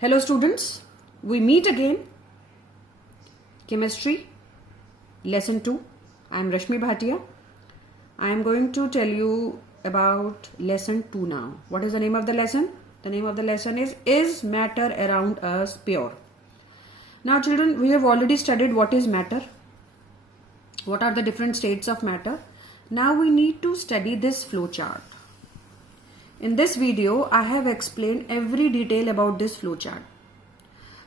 Hello students, we meet again. Chemistry, lesson 2. I am Rashmi Bhatia. I am going to tell you about lesson 2 now. What is the name of the lesson? The name of the lesson is matter around us pure? Now children, we have already studied what is matter. What are the different states of matter? Now we need to study this flow chart. In this video, I have explained every detail about this flowchart.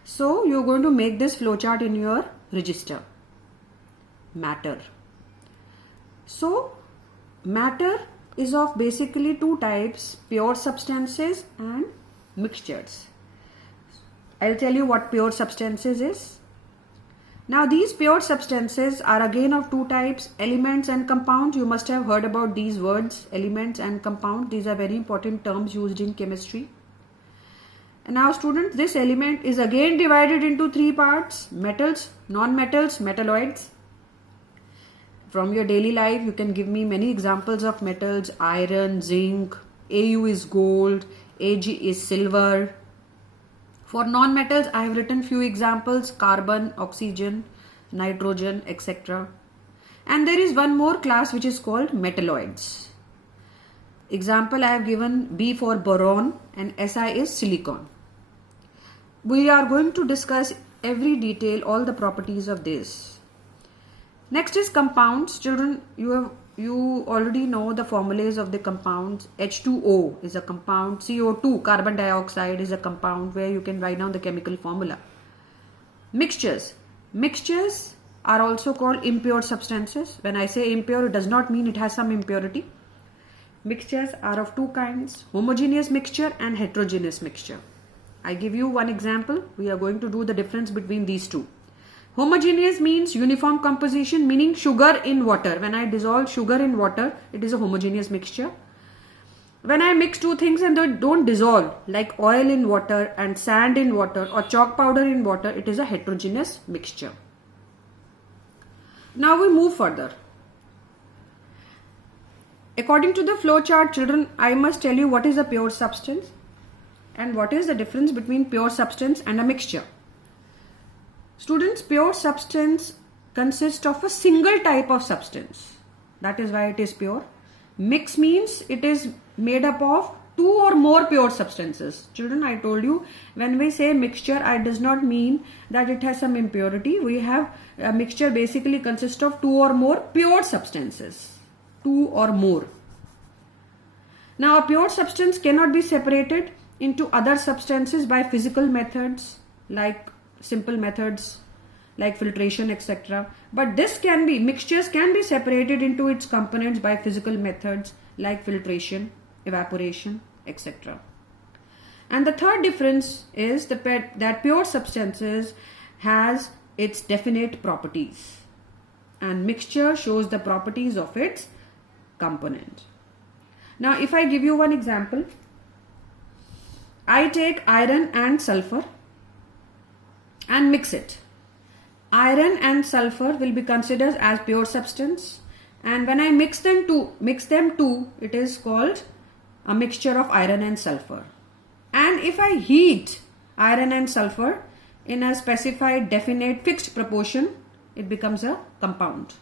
So, you are going to make this flowchart in your register. Matter. So, matter is of basically two types, pure substances and mixtures. I'll tell you what pure substances is. Now, these pure substances are again of two types, elements and compounds. You must have heard about these words, elements and compounds. These are very important terms used in chemistry. And now students, this element is again divided into three parts, metals, non-metals, metalloids. From your daily life, you can give me many examples of metals, iron, zinc, Au is gold, Ag is silver. For non-metals, I have written few examples, carbon, oxygen, nitrogen, etc. And there is one more class which is called metalloids. Example I have given B for boron and Si is silicon. We are going to discuss every detail, all the properties of this. Next is compounds. Children, you already know the formulas of the compounds. H2O is a compound. CO2, carbon dioxide, is a compound where you can write down the chemical formula. Mixtures. Mixtures are also called impure substances. When I say impure, it does not mean it has some impurity. Mixtures are of two kinds, homogeneous mixture and heterogeneous mixture. I give you one example. We are going to do the difference between these two. Homogeneous means uniform composition, meaning sugar in water. When I dissolve sugar in water, it is a homogeneous mixture. When I mix two things and they don't dissolve, like oil in water and sand in water or chalk powder in water, it is a heterogeneous mixture. Now we move further. According to the flow chart, children, I must tell you what is a pure substance and what is the difference between pure substance and a mixture. Students, pure substance consists of a single type of substance. That is why it is pure. Mix means it is made up of two or more pure substances. Children, I told you, when we say mixture, it does not mean that it has some impurity. We have a mixture basically consists of two or more pure substances. Two or more. Now, a pure substance cannot be separated into other substances by physical methods like simple methods like filtration, etc. But mixtures can be separated into its components by physical methods like filtration, evaporation, etc. And the third difference is that pure substances has its definite properties and mixture shows the properties of its component. Now, if I give you one example, I take iron and sulfur and mix it. Iron and sulfur will be considered as pure substance, and when I mix them two, it is called a mixture of iron and sulfur. And if I heat iron and sulfur in a specified definite fixed proportion, it becomes a compound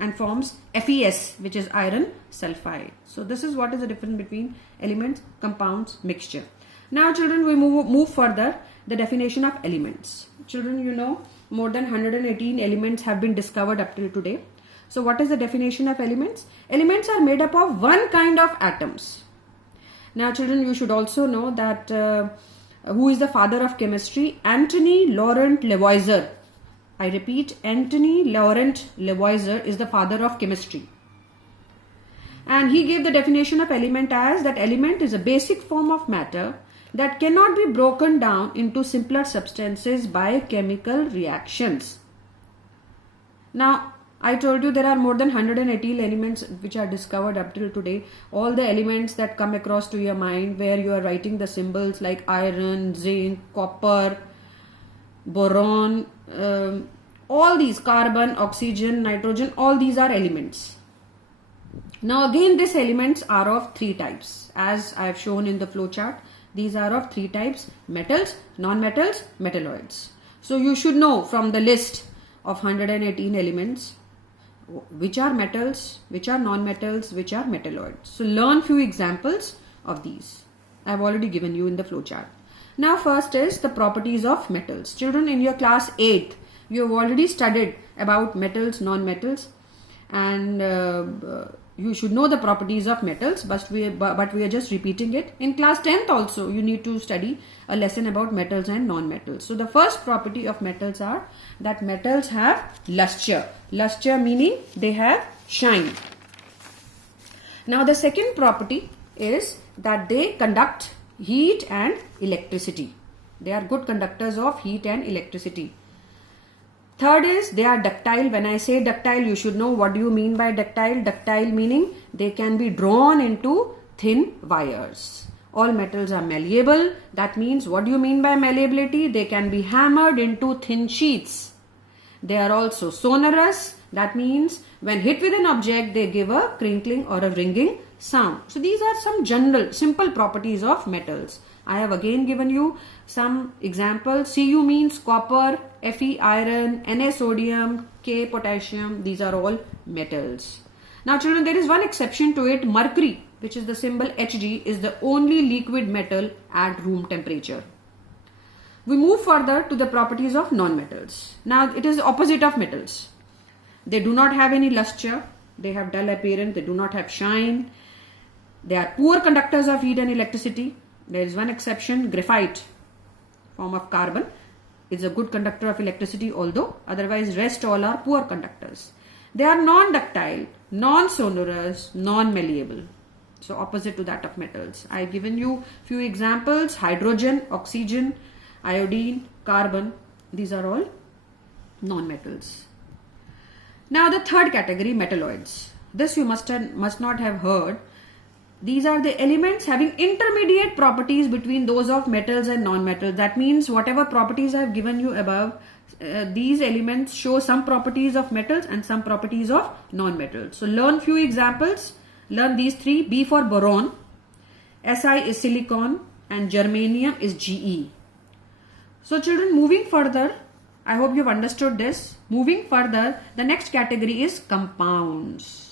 and forms FeS, which is iron sulfide. So this is what is the difference between elements, compounds, mixture. Now children, we move further. The definition of elements. Children, you know, more than 118 elements have been discovered up till today. So what is the definition of elements? Elements are made up of one kind of atoms. Now children, you should also know that who is the father of chemistry? Antony Laurent Lavoisier. I repeat, Antony Laurent Lavoisier is the father of chemistry. And he gave the definition of element as that element is a basic form of matter that cannot be broken down into simpler substances by chemical reactions. Now, I told you there are more than 118 elements which are discovered up till today. All the elements that come across to your mind where you are writing the symbols like iron, zinc, copper, boron, all these, carbon, oxygen, nitrogen, all these are elements. Now again, these elements are of three types as I have shown in the flow chart. These are of three types: metals, non-metals, metalloids. So you should know from the list of 118 elements which are metals, which are non-metals, which are metalloids. So learn few examples of these. I have already given you in the flowchart. Now first is the properties of metals. Children, in your class 8th, you have already studied about metals, non-metals, and you should know the properties of metals, but we are just repeating it. In class 10th also, you need to study a lesson about metals and non-metals. So the first property of metals are that metals have luster. Luster meaning they have shine. Now the second property is that they conduct heat and electricity. They are good conductors of heat and electricity. Third is they are ductile. When I say ductile, you should know what do you mean by ductile. Ductile meaning they can be drawn into thin wires. All metals are malleable. That means, what do you mean by malleability? They can be hammered into thin sheets. They are also sonorous. That means when hit with an object, they give a crinkling or a ringing sound. So these are some general simple properties of metals. I have again given you some examples. Cu means copper, Fe iron, Na sodium, K potassium. These are all metals. Now children, there is one exception to it. Mercury, which is the symbol Hg, is the only liquid metal at room temperature. We move further to the properties of non-metals. Now it is the opposite of metals. They do not have any luster. They have dull appearance. They do not have shine. They are poor conductors of heat and electricity. There is one exception, graphite, form of carbon, is a good conductor of electricity, although otherwise rest all are poor conductors. They are non-ductile, non-sonorous, non-malleable. So opposite to that of metals. I have given you few examples: hydrogen, oxygen, iodine, carbon. These are all non-metals. Now the third category, metalloids. This you must not have heard. These are the elements having intermediate properties between those of metals and non-metals. That means whatever properties I have given you above, these elements show some properties of metals and some properties of non-metals. So learn few examples. Learn these three. B for boron, Si is silicon, and germanium is Ge. So children, moving further, I hope you have understood this. Moving further, the next category is compounds.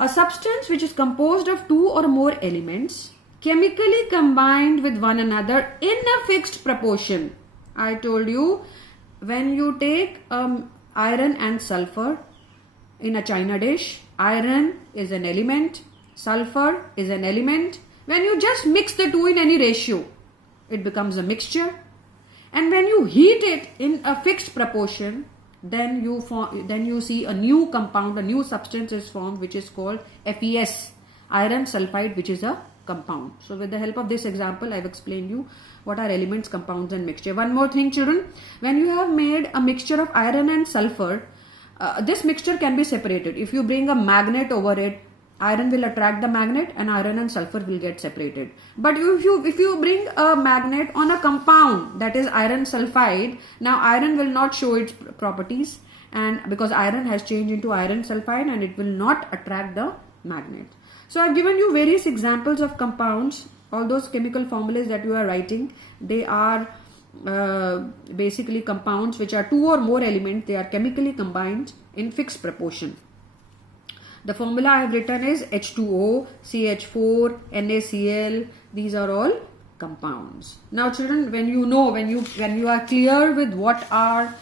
A substance which is composed of two or more elements chemically combined with one another in a fixed proportion. I told you, when you take iron and sulfur in a china dish, iron is an element, sulfur is an element. When you just mix the two in any ratio, it becomes a mixture. And when you heat it in a fixed proportion, then you see a new compound, a new substance is formed, which is called FeS, iron sulfide, which is a compound. So with the help of this example, I have explained you what are elements, compounds and mixture. One more thing children, when you have made a mixture of iron and sulfur, this mixture can be separated. If you bring a magnet over it, iron will attract the magnet and iron and sulfur will get separated. But if you bring a magnet on a compound, that is iron sulfide, now iron will not show its properties, and because iron has changed into iron sulfide, and it will not attract the magnet. So I have given you various examples of compounds. All those chemical formulas that you are writing, they are basically compounds which are two or more elements. They are chemically combined in fixed proportion. The formula I have written is H2O, CH4, NaCl. These are all compounds. Now children, when you are clear with what are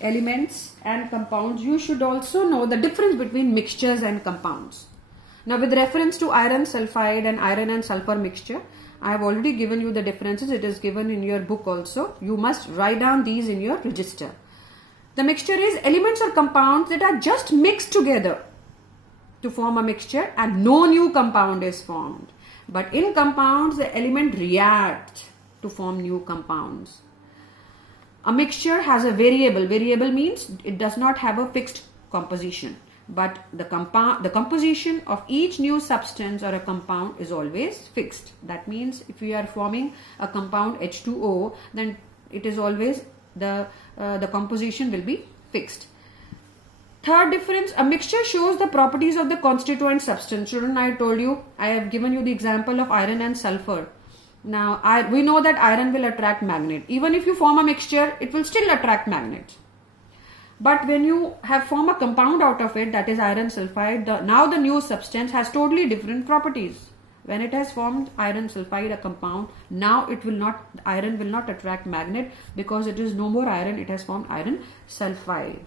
elements and compounds, you should also know the difference between mixtures and compounds. Now with reference to iron sulfide and iron and sulfur mixture, I have already given you the differences. It is given in your book also. You must write down these in your register. The mixture is elements or compounds that are just mixed together to form a mixture and no new compound is formed. But in compounds, the element react to form new compounds. A mixture has a variable. Variable means it does not have a fixed composition. But the composition of each new substance or a compound is always fixed. That means if we are forming a compound H2O, then it is always the composition will be fixed. Third difference, a mixture shows the properties of the constituent substance. Children, I told you, I have given you the example of iron and sulfur. Now, we know that iron will attract magnet. Even if you form a mixture, it will still attract magnet. But when you have formed a compound out of it, that is iron sulfide, now the new substance has totally different properties. When it has formed iron sulfide, a compound, now iron will not attract magnet because it is no more iron, it has formed iron sulfide.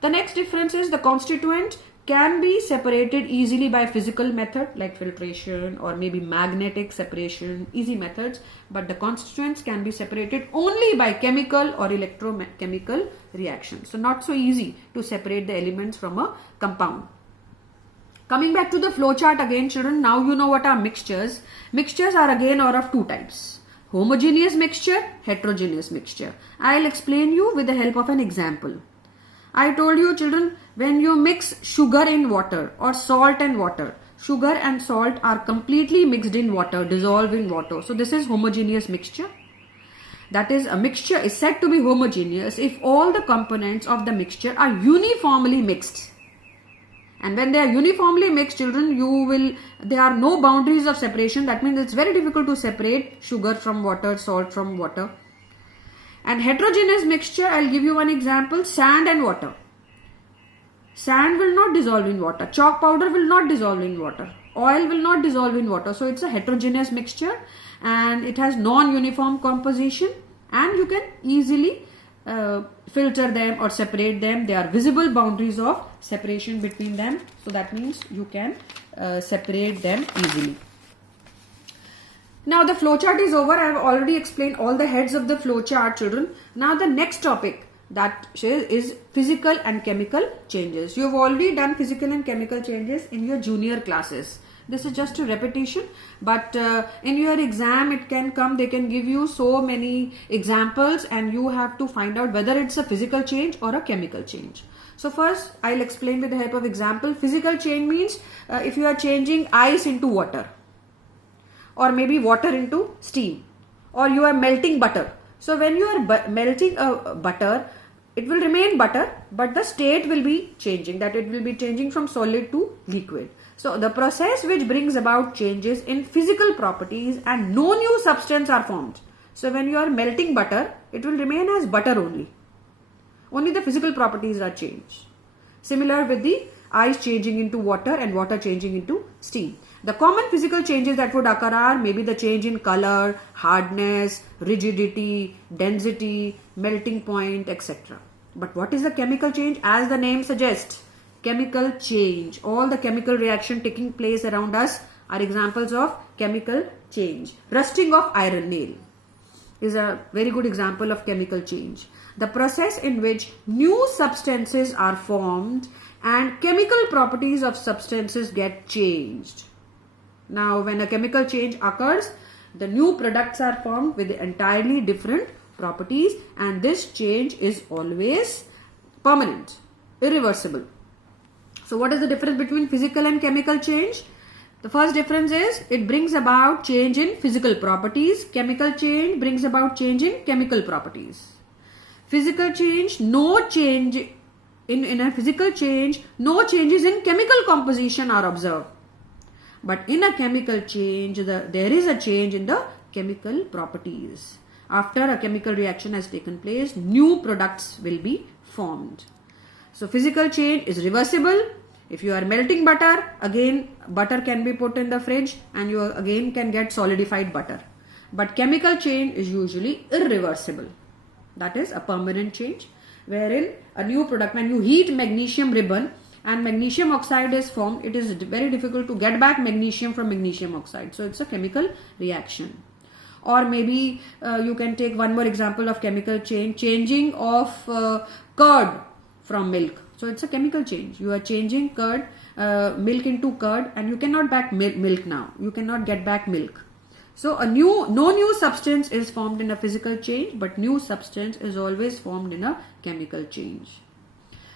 The next difference is the constituent can be separated easily by physical method like filtration or maybe magnetic separation, easy methods, but the constituents can be separated only by chemical or electrochemical reaction. So not so easy to separate the elements from a compound. Coming back to the flowchart again, children, now you know what are mixtures. Mixtures are again of two types: homogeneous mixture, heterogeneous mixture. I'll explain you with the help of an example. I told you, children, when you mix sugar in water or salt and water, sugar and salt are completely mixed in water, dissolved in water. So this is homogeneous mixture. That is, a mixture is said to be homogeneous if all the components of the mixture are uniformly mixed. And when they are uniformly mixed, children, there are no boundaries of separation. That means it's very difficult to separate sugar from water, salt from water. And heterogeneous mixture, I'll give you one example: sand and water. Sand will not dissolve in water. Chalk powder will not dissolve in water. Oil will not dissolve in water. So it's a heterogeneous mixture and it has non-uniform composition, and you can easily filter them or separate them. There are visible boundaries of separation between them. So that means you can separate them easily. Now the flowchart is over. I have already explained all the heads of the flowchart, children. Now the next topic that is physical and chemical changes. You have already done physical and chemical changes in your junior classes. This is just a repetition, but in your exam it can come, they can give you so many examples and you have to find out whether it's a physical change or a chemical change. So first I'll explain with the help of example. Physical change means if you are changing ice into water, or maybe water into steam, or you are melting butter. So when you are melting a butter, it will remain butter, but the state will be changing, that it will be changing from solid to liquid. So the process which brings about changes in physical properties and no new substance are formed. So when you are melting butter, it will remain as butter only. Only the physical properties are changed. Similar with the ice changing into water and water changing into steam. The common physical changes that would occur are maybe the change in color, hardness, rigidity, density, melting point, etc. But what is the chemical change? As the name suggests, chemical change. All the chemical reaction taking place around us are examples of chemical change. Rusting of iron nail is a very good example of chemical change. The process in which new substances are formed and chemical properties of substances get changed. Now, when a chemical change occurs, the new products are formed with entirely different properties, and this change is always permanent, irreversible. So what is the difference between physical and chemical change? The first difference is it brings about change in physical properties. Chemical change brings about change in chemical properties. Physical change, no change in a physical change, no changes in chemical composition are observed. But in a chemical change, there is a change in the chemical properties. After a chemical reaction has taken place, new products will be formed. So physical change is reversible. If you are melting butter, again butter can be put in the fridge and you again can get solidified butter. But chemical change is usually irreversible. That is a permanent change, wherein a new product, when you heat magnesium ribbon and magnesium oxide is formed, it is very difficult to get back magnesium from magnesium oxide. So it's a chemical reaction. Or maybe you can take one more example of chemical change, changing of curd from milk. So it's a chemical change. You are changing curd, milk into curd, and you cannot back milk now. You cannot get back milk. So no new substance is formed in a physical change, but new substance is always formed in a chemical change.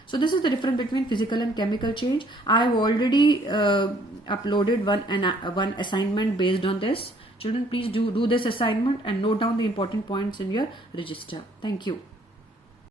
So this is the difference between physical and chemical change. I have already uploaded one assignment based on this. Children, please do this assignment and note down the important points in your register. Thank you.